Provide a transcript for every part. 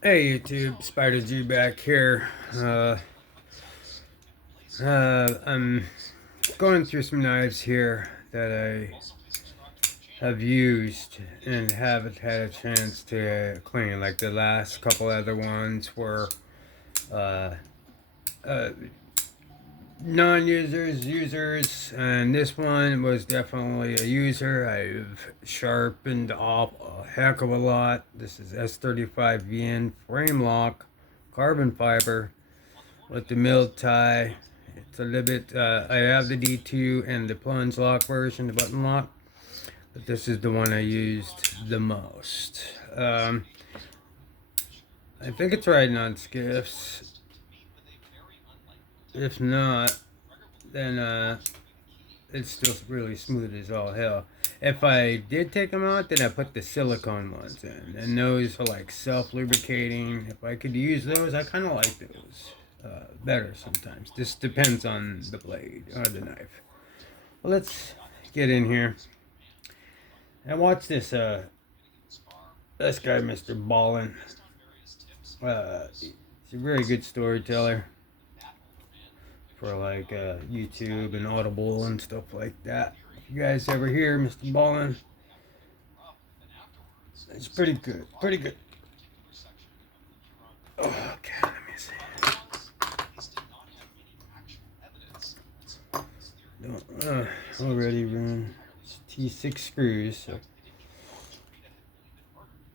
Hey YouTube, Spider G back here. I'm going through some knives here that I have used and haven't had a chance to clean. Like the last couple other ones were uh, uh, non-users, users, and this one was definitely a user. I've sharpened off a heck of a lot. This is s35vn frame lock, carbon fiber with the mill tie. It's a little bit, I have the D2 and the plunge lock version, the button lock, but this is the one I used the most. I think it's riding on skiffs. If not, then it's still really smooth as all hell. If I did take them out, then I put the silicone ones in, and those are like self-lubricating. If I could use those, I kind of like those better sometimes. This depends on the blade or the knife. Well, let's get in here and watch this guy, Mr. Ballin. He's a very good storyteller for like YouTube and Audible and stuff like that. If you guys ever hear Mr. Ballin, it's pretty good. Pretty good. Oh, okay, let me see. Already run T6 screws. So.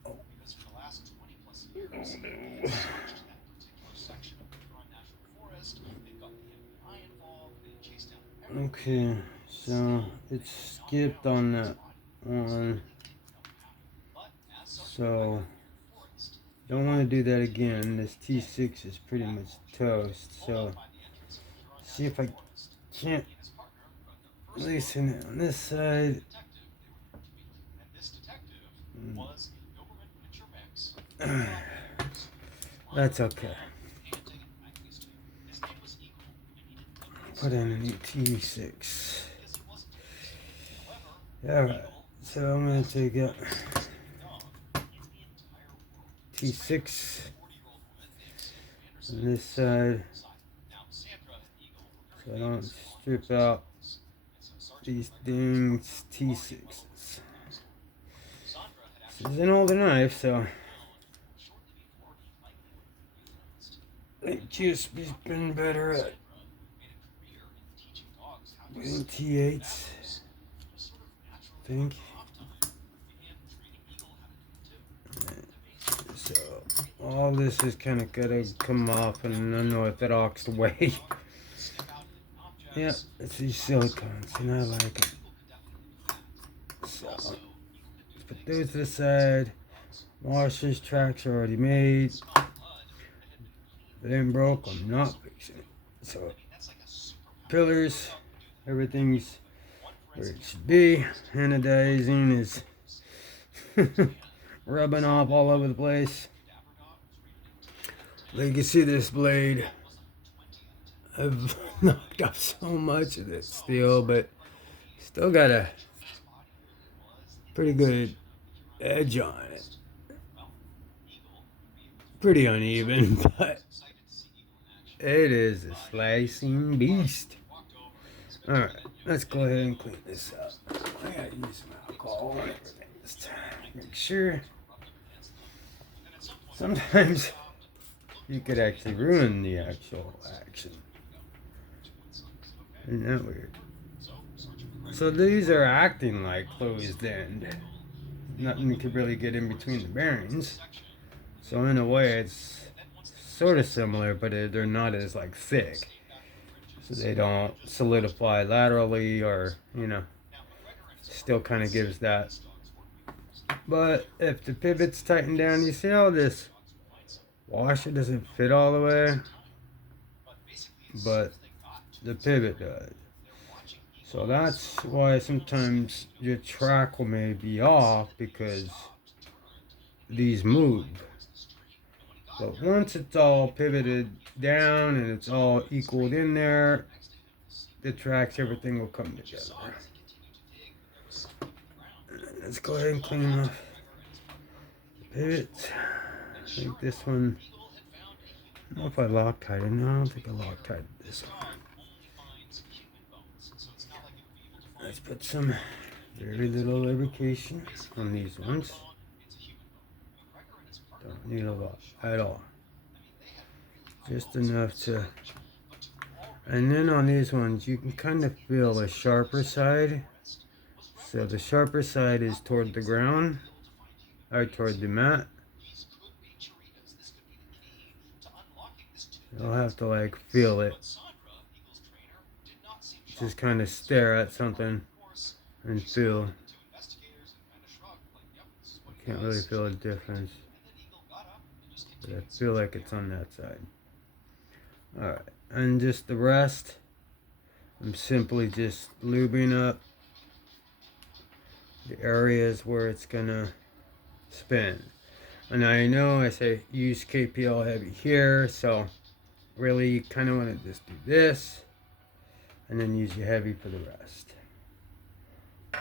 Oh. Okay, so it's skipped on that one. So don't want to do that again. This T6 is pretty much toast. So see if I can't loosen it on this side. That's okay. Put in a new T6. Alright, so I'm going to take out T6 on this side so I don't strip out these things T6s. This is an older knife, so I think QSP's been better at using T8s, I think. So all this is kind of gotta come off in an unorthodox way. Yeah, it's these silicones, and I like it. So let's put those to the side. Washers, tracks are already made. If it ain't broke, I'm not fixing it. So pillars, everything's where it should be. Anodizing is rubbing off all over the place. But you can see this blade. I've knocked off so much of this steel, but still got a pretty good edge on it. Pretty uneven, but it is a slicing beast. Alright, let's go ahead and clean this up. I gotta use some alcohol and everything this time. Make sure. Sometimes you could actually ruin the actual action. Isn't that weird? So these are acting like closed end. Nothing could really get in between the bearings. So in a way it's sort of similar, but they're not as like thick. So they don't solidify laterally or, still kind of gives that. But if the pivot's tightened down, you see how this washer doesn't fit all the way, but the pivot does. So that's why sometimes your track will maybe be off because these move. But once it's all pivoted down and it's all equaled in there, the tracks, everything will come together. Let's go ahead and clean off the pivot. think this one, I don't know if I Loctite it. No, I don't think I Loctite this one. Let's put some very little lubrication on these ones. Don't need a lot at all. Just enough to, and then on these ones you can kind of feel the sharper side. So the sharper side is toward the ground, or toward the mat. You'll have to like feel it. Just kind of stare at something and feel. Can't really feel a difference, but I feel like it's on that side. Alright, and just the rest, I'm simply just lubing up the areas where it's gonna spin. And I know I say use KPL heavy here, so really you kind of want to just do this and then use your heavy for the rest.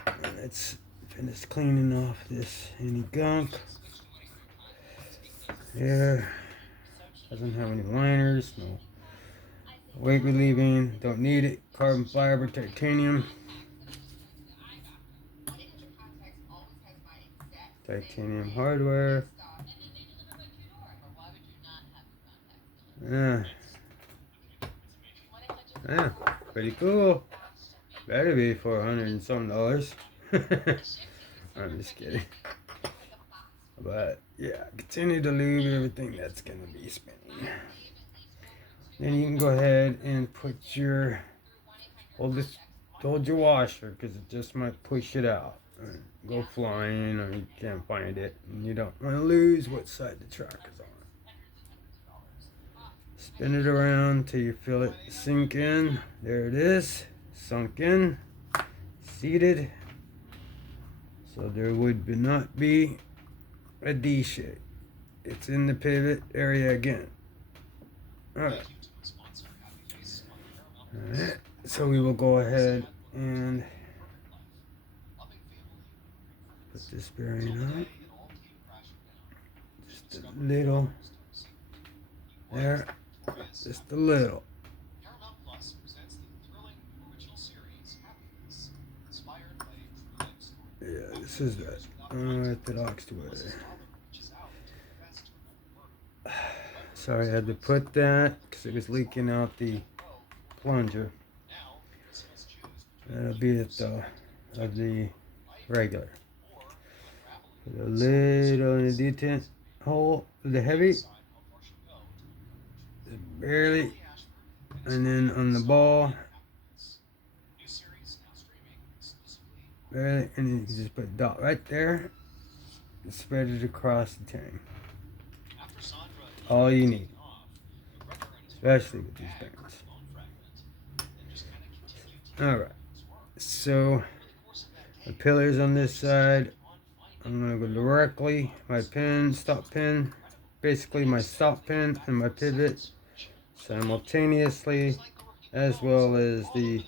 And let's finish cleaning off this any gunk. There, doesn't have any liners, no weight relieving, don't need it. Carbon fiber, titanium. Titanium hardware. Yeah. Yeah, pretty cool. Better be for $100 and some. I'm just kidding. But yeah, continue to lube everything that's gonna be spinning. Then you can go ahead and put your hold your washer, because it just might push it out and go flying, or you can't find it and you don't want to lose what side the track is on. Spin it around till you feel it sink in. There it is, sunk in, seated. So there would not be a D shape. It's in the pivot area again. Alright. Alright. So we will go ahead and put this bearing on. Just a little. There. Just a little. Yeah, this is that unorthodox way. Sorry, I had to put that because it was leaking out the plunger. That'll be it though, of the regular. Put a little in the detent hole of the heavy. Just barely. And then on the ball, barely, and then you can just put a dot right there and spread it across the tank. All you need, especially with these bearings. Alright, so the pillars on this side, I'm going to go directly, my pin, stop pin, basically my stop pin and my pivot simultaneously, as well as the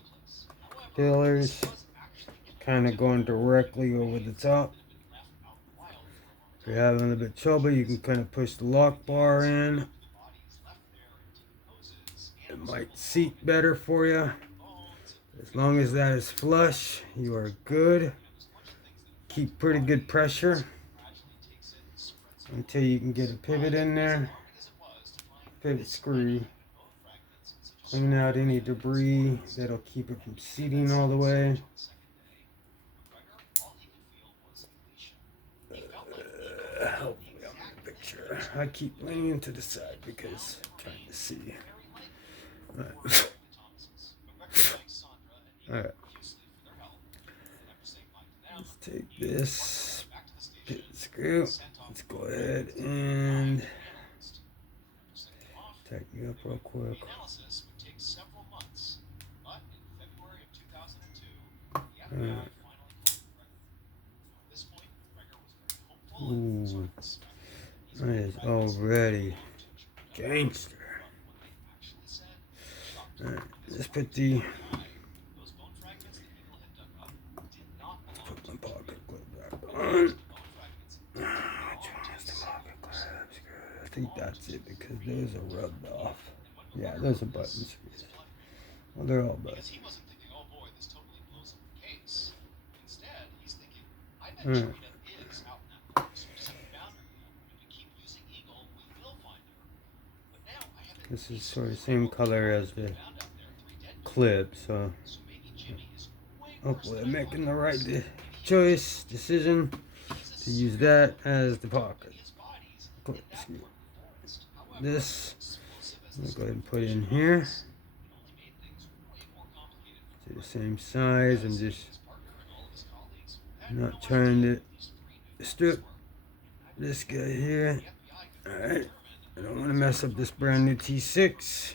pillars kind of going directly over the top. If you're having a bit of trouble, you can kind of push the lock bar in. It might seat better for you. As long as that is flush, you are good. Keep pretty good pressure until you can get a pivot in there. Pivot screw. Clean out any debris that'll keep it from seating all the way. Hopefully I'm in the picture. I keep leaning to the side because I'm trying to see. Alright. Alright. Let's take this pivot screw. Let's go ahead and tighten it up real quick. Alright. Ooh, that is already gangster. Alright, let's put the pocket clip back on. Which one is the pocket clip? think that's it because those are rubbed off. Yeah, those are button screws. Well, they're all buttons. Alright. This is sort of the same color as the clip, so hopefully I'm making the right decision to use that as the pocket. This, I'm going to go ahead and put in here. It's the same size. I'm just not trying to strip this guy here. Alright, I don't want to mess up this brand new T6.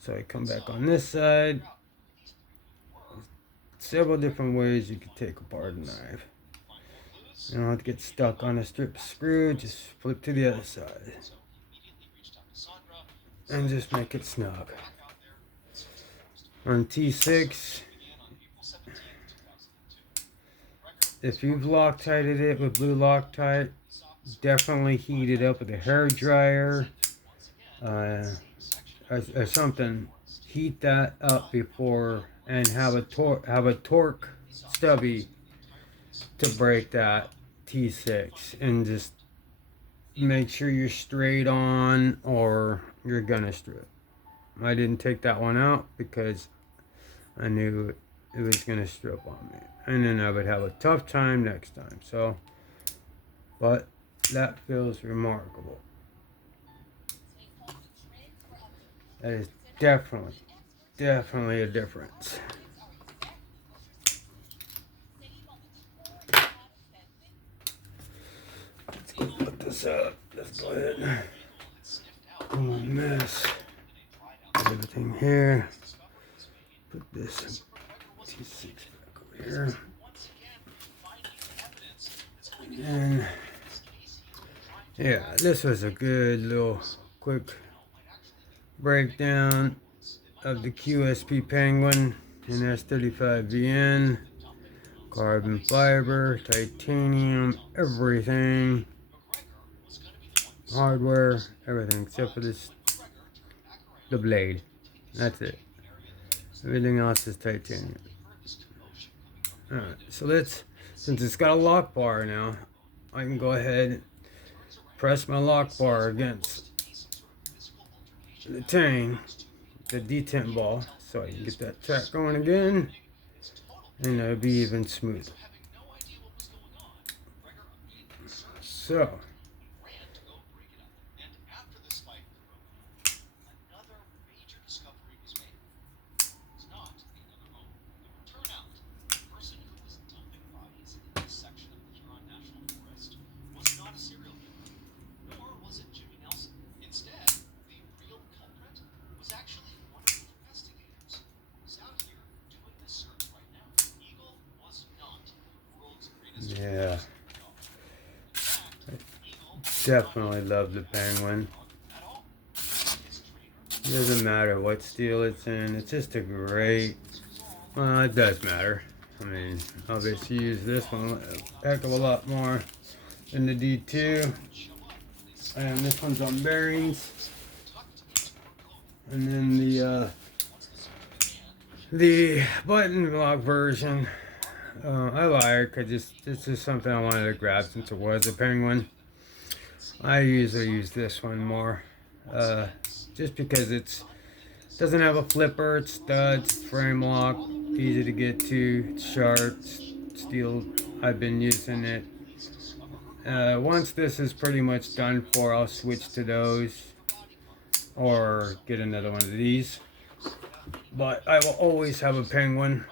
So I come back on this side. Several different ways you could take apart a knife. You don't have to get stuck on a strip screw, just flip to the other side. And just make it snug. On T6, if you've Loctited it with blue Loctite, definitely heat it up with a hair dryer or something. Heat that up before and have a torque stubby to break that T6 and just make sure you're straight on or you're gonna strip. I didn't take that one out because I knew it was gonna strip on me and then I would have a tough time next time. So, but that feels remarkable. That is definitely a difference. Let's go put this up. Let's go ahead and mess everything here. Put this T6 back over here. And yeah, this was a good little quick breakdown of the QSP Penguin and s35vn. Carbon fiber, titanium, everything. Hardware, everything except for this, the blade. That's it. Everything else is titanium. Alright, so since it's got a lock bar now, I can go ahead and press my lock bar against the tang, the detent ball, so I can get that track going again, and it'll be even smoother. So, yeah, definitely love the Penguin. It doesn't matter what steel it's in, it's just a great, well, it does matter. I mean, obviously use this one a heck of a lot more than the D2. And this one's on bearings. And then the button block version, I like. This is something I wanted to grab since it was a Penguin. I usually use this one more, just because it doesn't have a flipper, it's studs, frame lock, easy to get to, it's sharp, steel. I've been using it. Once this is pretty much done for, I'll switch to those or get another one of these. But I will always have a Penguin,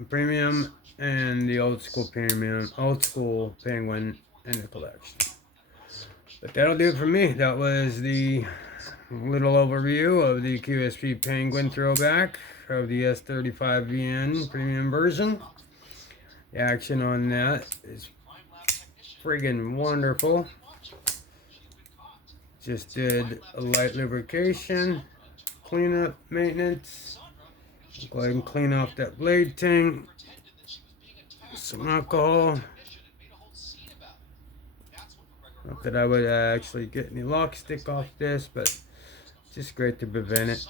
a premium, and the old school Penguin in the collection. But that'll do it for me. That was the little overview of the QSP Penguin throwback of the s35vn premium version. The action on that is friggin' wonderful. Just did a light lubrication, cleanup, maintenance. Go ahead and clean off that blade tang. Some alcohol. Not that I would actually get any lock stick off this, but just great to prevent it.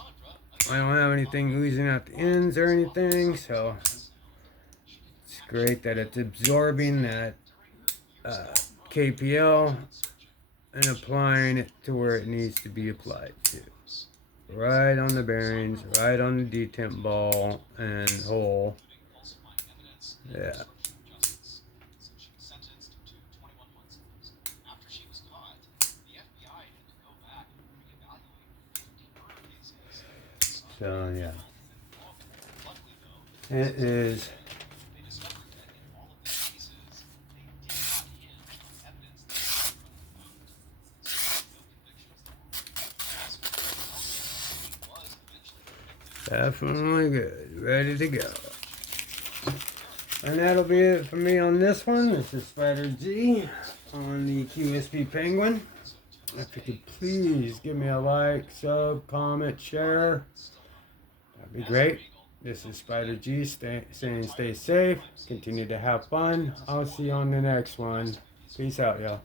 I don't have anything oozing out the ends or anything, so it's great that it's absorbing that KPL and applying it to where it needs to be applied to. Right on the bearings, right on the detent ball and hole. Yeah. So yeah, it is definitely good, ready to go. And that'll be it for me on this one. This is Spider G on the QSP Penguin. If you could please give me a like, sub, comment, share. That'd be great. This is Spider G saying stay safe, continue to have fun. I'll see you on the next one. Peace out, y'all.